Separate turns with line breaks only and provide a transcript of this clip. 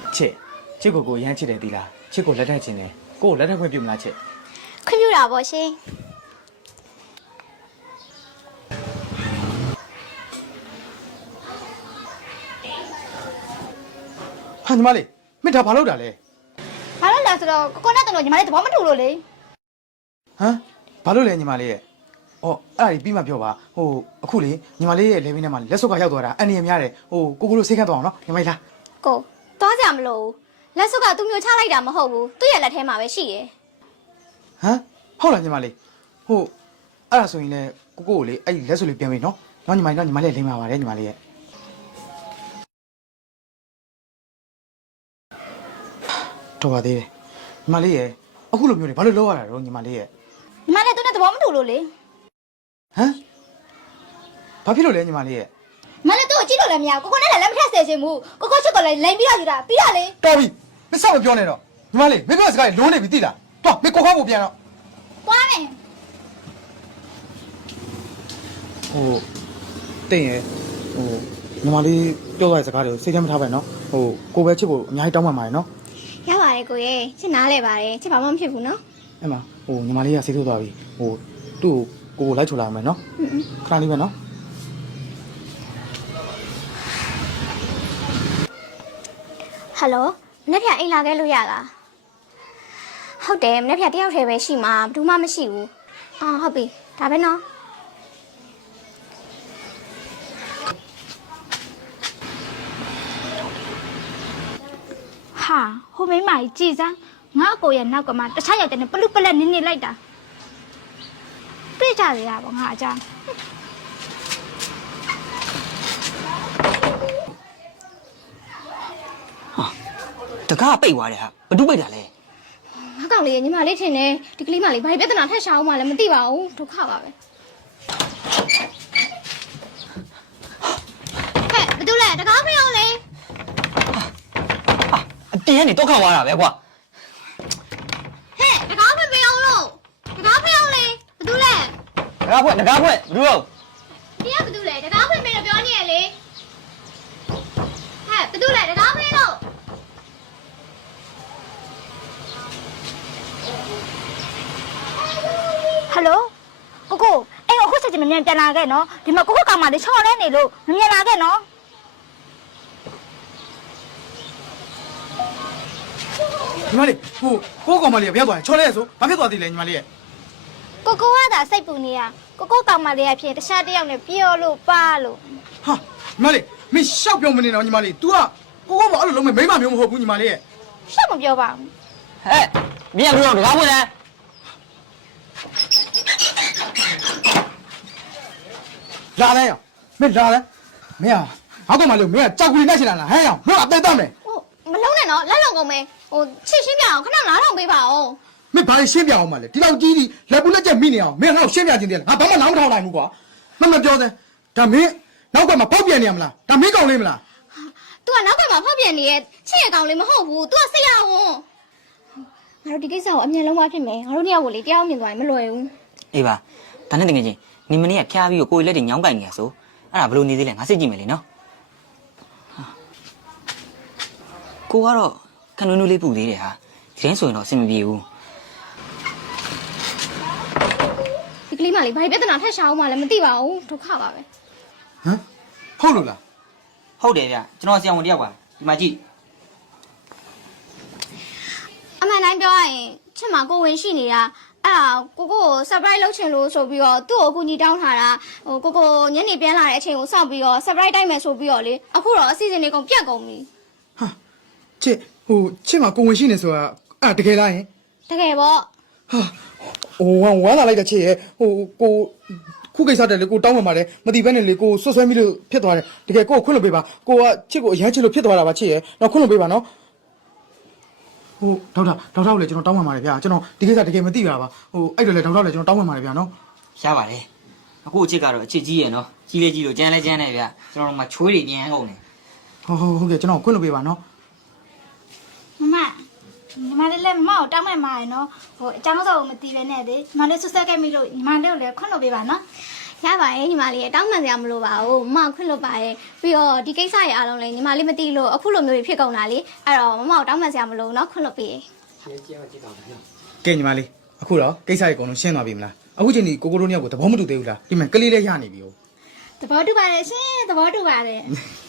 ချစ်ကိုရမ်းချစ်တယ်ဒီလားချစ်ကိုလက်ထပ်ခြင်းတယ်ကိုလက်ထပ်ခွင့်ပြုမလားချစ်
ခွင့်ပြုတာပေါ့ရှင်
ဟာညီမလေးမင်းဒါဘာလုပ်တာလဲ
ဘာလို့လဲဆိုတော့ကိုနဲ့တူလို့ညီမလေးသဘောမတူလို့လေ
ဟမ်ဘာလို့လဲညီမလေးရဲ့အော်အဲ့ဒါကြီးပြီးမှပြောပါဟိုအခုလေညီမလေးရဲ့လေဘင်းထဲမှာလက်စုပ်ကရောက်သွားတာအန်နီရများတယ်ဟိုကိုလိုစိတ်ခတ်သွားအောင်နော်ညီမလေးလား
ကိုသွားကြမလို့လက်စုပ်ကသူမျိုးချလိုက်တာမဟုတ်ဘူးသူ့ရဲ့လက်ထဲမှာပဲရှိတယ်
ဟမ်ဟုတ်လားညီမလေးဟိုအဲ့ဒါဆိုရင်လေကိုလေအဲ့လက်စုပ်လေးပြန်ပြီနော်ညီမလေးလိမ့်ပါပါတယ်ညီမလေးရဲ့တော်ပါသေးတယ်ညီမလေးရဲ့အခုလိုမျိုးလေဘာလို့လောက်ရတာတော့ညီမလေးရဲ့
ညီမလေးသူနဲ့သဘောမတူလို့လေ
ဟမ်ဘာဖြစ်လို့လဲညီမလေးရဲ့
ညီမလေးသူ့ကိုကြည့်လို့လည်းမရဘူးကိုနဲ့လည်းလက်မထက်စေချင်ဘူးကိုချစ်ကိုလည်းလိန်ပြီးတော့ယူတာပြီးတာလေ
တော်ပြီမစောက်မပြောနဲ့တော့ညီမလေးမင်းပြောစကားလုံးနေပြီသိလားတော်မင်းကိုခေါက်ဖို့ပြန်တော့
သွားမယ်
ဟိုတိတ်ရဲ့ဟိုညီမလေးပြောတဲ့စကားတွေကိုစိတ်ထဲမထားပဲနော်ဟိုကိုပဲချစ်ဖို့အများကြီးတောင်းပန်ပါတယ်နော်
ရပါတယ်ကိုရဲ့ချစ်နားလဲပါတယ်ချစ်ဘာမှမဖြစ်ဘူးနော်
အဲ့မှာဟိုညီမလေးကစိတ်ဆိုးသွားပြီဟိုသူ့ကိုလိုက်ချိုလာမယ်နော်ခဏလေးပဲနော်
ဟယ်လိုမနေ့ကအိမ်လာခဲ့လို့ရလားဟုတ်တယ်မနေ့ကတယောက်တည်းပဲရှိမှာဘူးမှမရှိဘူးအော်ဟုတ်ပြီဒါပဲနော်ဟာဟိုမိမကြီးကြည်စမ်းငါ့အကိုရဲ့နောက်ကမှတခြားယောက်ျားနဲ့ပလူပလက်နင်းနေလိုက်တာတွေ့ကြရပါငါအကြောင်း
တကားပိတ်သွားတယ်ဟာဘဒုပိတ်တာလဲ
ငါကောင်လေးညီမလေးထင်တယ်ဒီကလေးမလေးဘာပြဿနာထက်ရှာအောင်မလဲမသိပါဘူးဒုက္ခပါပဲဟဲ့ဘာလို့လဲတကားမရောလေ
အတင်းကနေတော့ခါသွားတာပဲကွာ
ဟဲ့တကားမပြောင်းလို့တကားမရောလေဘာလို့လဲ
တကားဖွင့်ဘဒုရော
တရားဘာလို့လဲတကားဖွင့်မင်းပြောနေရလေဟဲ့ဘာလို့လဲတကားမလို့ဟယ်လိုကိုအဲ့အခုချက်ချင်းမမြန်ပြန်လာခဲ့နော်ဒီမှာကိုကောင်မလေးချော်လဲနေလို့မမြန်လာခဲ့နော်
ညီမလေးဟိုကိုကောင်မလေးကဘယ်ရောက်သွားလဲချော်လဲဆိုဘာဖြစ်သွားသေးလဲညီမလေးရဲ့
ကိုကသာစိတ်ပူနေရကိုကောင်မလေးအဖြစ်တခြားတယောက်နဲ့ပြောလို့ပါလို့
ဟာညီမလေးမင်းရှောက်ပြောမနေတော့ညီမလေး तू ကကိုဘာအဲ့လိုလုံးမဲ့မိမမျိုးမဟုတ်ဘူးညီမလေးရဲ့
ရှောက်မပြောပါဘူး
ဟဲ့မြန်လို့တကားဖွင့်လဲ
လာလဲရောမင်းလာလဲမင်းဟာကောင်မလေးမင်းကကြောက်ကူနဲ့ချင်လာလားဟဲ့ရောမင်းအသေးတတ်မယ်
မလုံးနဲ့နော်လက်လုံကုန်မယ်ဟိုချစ်ရှင်းပြအောင်ခဏနားထောင်ပေးပါဦး
မင်းဘာရှင်းပြအောင်မလဲဒီလောက်ကြီးလက်ပူလက်ချက်မိနေအောင်မင်းငါ့ကိုရှင်းပြခြင်းတည်းလားငါဘာမှနားမထောင်နိုင်ဘူးကွာမပြောစမ်းဒါမင်းနောက်ကမှဖောက်ပြန်နေရမလားဒါမင်းကောင်လေးမလား
तू ကနောက်ကမှဖောက်ပြန်နေရဲ့ချစ်ရကောင်လေးမဟုတ်ဘူး तू ကစိတ်ရအောင်ငါတို့ဒီကိစ္စကိုအမြင်လုံးဝဖြစ်မယ်ငါတို့နှစ်ယောက်ကိုလေတရားမြင်သွားရင်မလွယ်ဘူး
အေးပါဒါနဲ့တကယ်ချင်းနေမနေ့ကဖျားပြီးကိုယ်လက်တွေညောင်းကင်နေရဆိုအဲ့ဒါဘလို့နေသေးလဲငါစိတ်ကြည့်မယ်လေနော်ကိုကတော့ခဏနူးလေးပူသေးတယ်ဟာဒီတိုင်းဆိုရင်တော့အဆင်မပြေဘူး
ဒီကလေးမလေးဘာပြဿနာထက်ရှာအောင်မလဲမသိပါဘူးဒုက္ခပါပဲ
ဟမ်ဟုတ်လို့လား
ဟုတ်တယ်ဗျကျွန်တော်ဆရာဝန်တယောက်ကဒီမှာကြည့်
အမှန်တိုင်းပြောရရင်ချစ်မှာကိုဝင်ရှိနေတာအဲ့ဒါကို surprise လုပ်ချင်လို့ဆိုပြီးတော့သူ့ကိုအကူကြီးတောင်းထားတာဟိုကိုညနေပြန်လာတဲ့အချိန်ကိုစောင့်ပြီးတော့ surprise တိုက်မယ်ဆိုပြီးတော့လေအခုတော့အစီအစဉ်တွေကုန်ပြတ်ကုန်ပြီ
ဟာချစ်မှာကိုဝင်ရှိနေဆိုတာအဲ့တကယ်လားယင်
တကယ်ပေါ့
ဟာဟိုဝမ်းလာလိုက်တဲ့ချစ်ရဲ့ဟိုကိုခုကိစ္စတက်လေကိုတောင်းပန်ပါတယ်မတိဘဲနဲ့လေကိုဆွဆွဲမိလို့ဖြစ်သွားတယ်တကယ်ကိုခွင့်လို့ပေးပါကိုကချစ်ကိုအရန်ချစ်လို့ဖြစ်သွားတာပါချစ်ရဲ့တော့ခွင့်လို့ပေးပါနော်ဟိုဒေါက်တာကိုလည်းကျွန်တော်တောင်းပန်ပါတယ်ဗျာကျွန်တော်ဒီကိစ္စတကယ်မသိပါပါဟိုအဲ့တော့လေဒေါက်တာလည်းကျွန်တော်တောင်းပန်ပါတယ်ဗျာနော်
ရပါတယ်အခုအချစ်ကတော့အချစ်ကြီးရဲ့နော်ကြီးလေကြီးလို့ကြမ်းလဲကြမ်းနေဗျာကျွန်တော်တို့မှချွေးတွေပြန်ကုန်တယ်
ဟုတ်ကဲ့ကျွန်တော်ခွင့်လို့ပေးပါနော်
ညီမလေးလည်းမမကိုတောင်းမှန်ပါရယ်နော်ဟိုအကြောင်းစောကိုမသိပဲနဲ့လေညီမလေးဆွဆက်ခဲ့မိလို့ညီမလေးကိုလည်းခွင့်လို့ပေးပါနော်ရပါရဲ့ညီမလေးတောင်းပန်စရာမလိုပါဘူးမမခွင့်လို့ပါရဲ့ပြီးတော့ဒီကိစ္စရဲ့အားလုံးလည်းညီမလေးမသိလို့အခုလိုမျိုးဖြစ်ကုန်တာလေအဲ့တော့မမကိုတောင်းပန်စရာမလိုနော်ခွင့်လို့ပေး
ကဲညီမလေးအခုတော့ကိစ္စရေအကုန်လုံးရှင်းသွားပြီမလားအခုချိန်ဒီကိုကိုတို့နှစ်ယောက်ကိုသဘောမတူသေးဘူးလားဒီမှာကလေးလေးရနေပြီဟုတ်
သဘောတူပါတယ်ရှင်သဘောတူပါတယ်